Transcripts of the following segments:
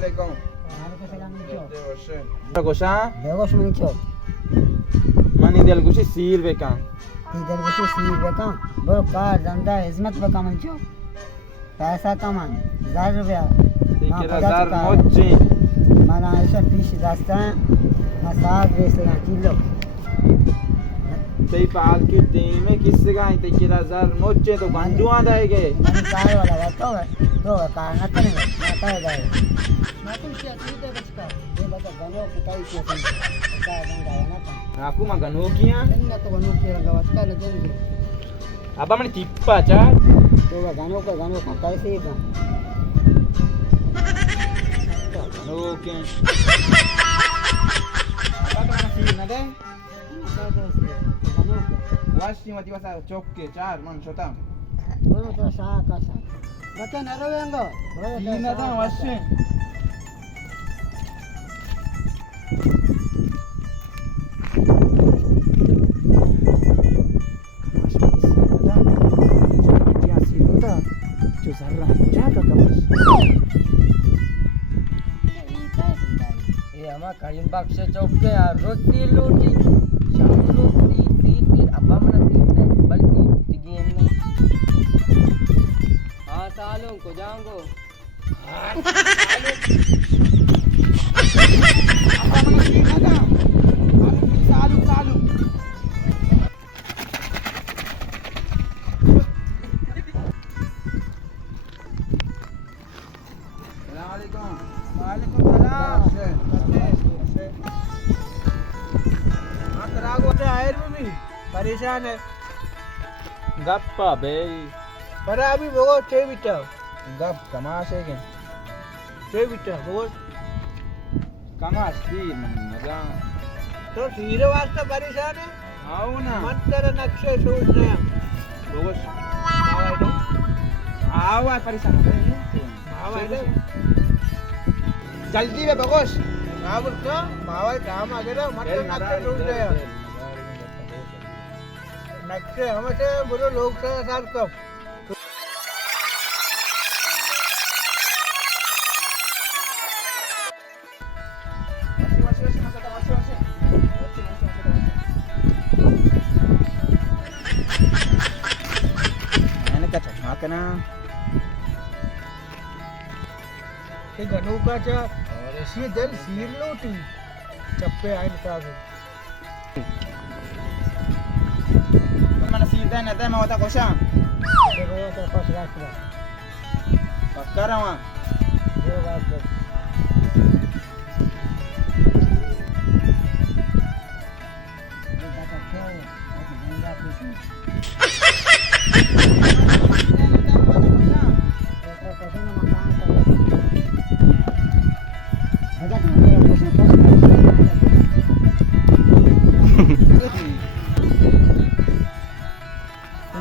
Assalamualaikum. Waalaikumsalam mincho. Kosha? Begos mincho. Mani del gushi seal beka. इधर कुछ seal बेका बरो कार धंधा हिजमत बेका मंचो पैसा कमान 1000 रुपया Tikira zar mochi. माना ऐसा पीस रास्ता ना साग रेस लगा kilo Tei paal ki team में किससे गाय tikira zar mochi तो बंदुआ दाएगे. मैंने कार वाला बैठो है तो कार ना करेगा ना करेगा ना कुछ क्या सीधे बचका ये बता गनो किताई के कार धंधा है ना Aku mah ganukia. Enggak tuh gano kira gawat ka na dyan. Apa mani tippa cha? तो गनो का कैसे था Ganukia. Apa kana seal na de? Washi mati wasa chokke char man shota. बोलो तो शाह का सा बता न रोवेंगो Seal na da washi. जो जर्रा जागा कमस ये हमारा करीम बाग से चौक के रोज तीन रोटी शाम को तीन अब्बा मना तीन है बल तीन तिगी हमने हाँ सालों को जाऊंगो परेशान है गप्पा बे पर अभी वो छे बिटा गप कमाश है के छे बिटा वो कमाश दी मजा तो हीरो वास्ते परेशान है आओ ना मत कर नक्शे सोच रहे हैं बोगस आवा परेशान जल्दी में बगोश ना बोलता मावा काम आ गया मत कर नक्शे सोच रहे हैं नक्शे हमसे बोलो लोग से साथ कब मैंने क्या चढ़ा के ना ये गनू का चा और इसी दिल सीर लोटी चप्पे आए निकाल mana sida na tayo mawata ko siya देखो तो पास राख लो pagkara ma ये बात है ये बात है ऐसे गंगा कुछ ऐसा कैसे ना मकान कर आजा तू मेरा कुछ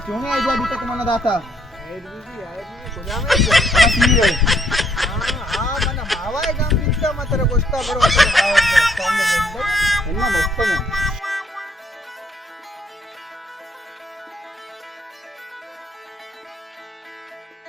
क्यों नहीं आइडिया अभी तक mana data air भी कुछ में हाँ mana मावा है काम पिस्ता मत रखो उसका बरो सामने என்ன மொத்தம்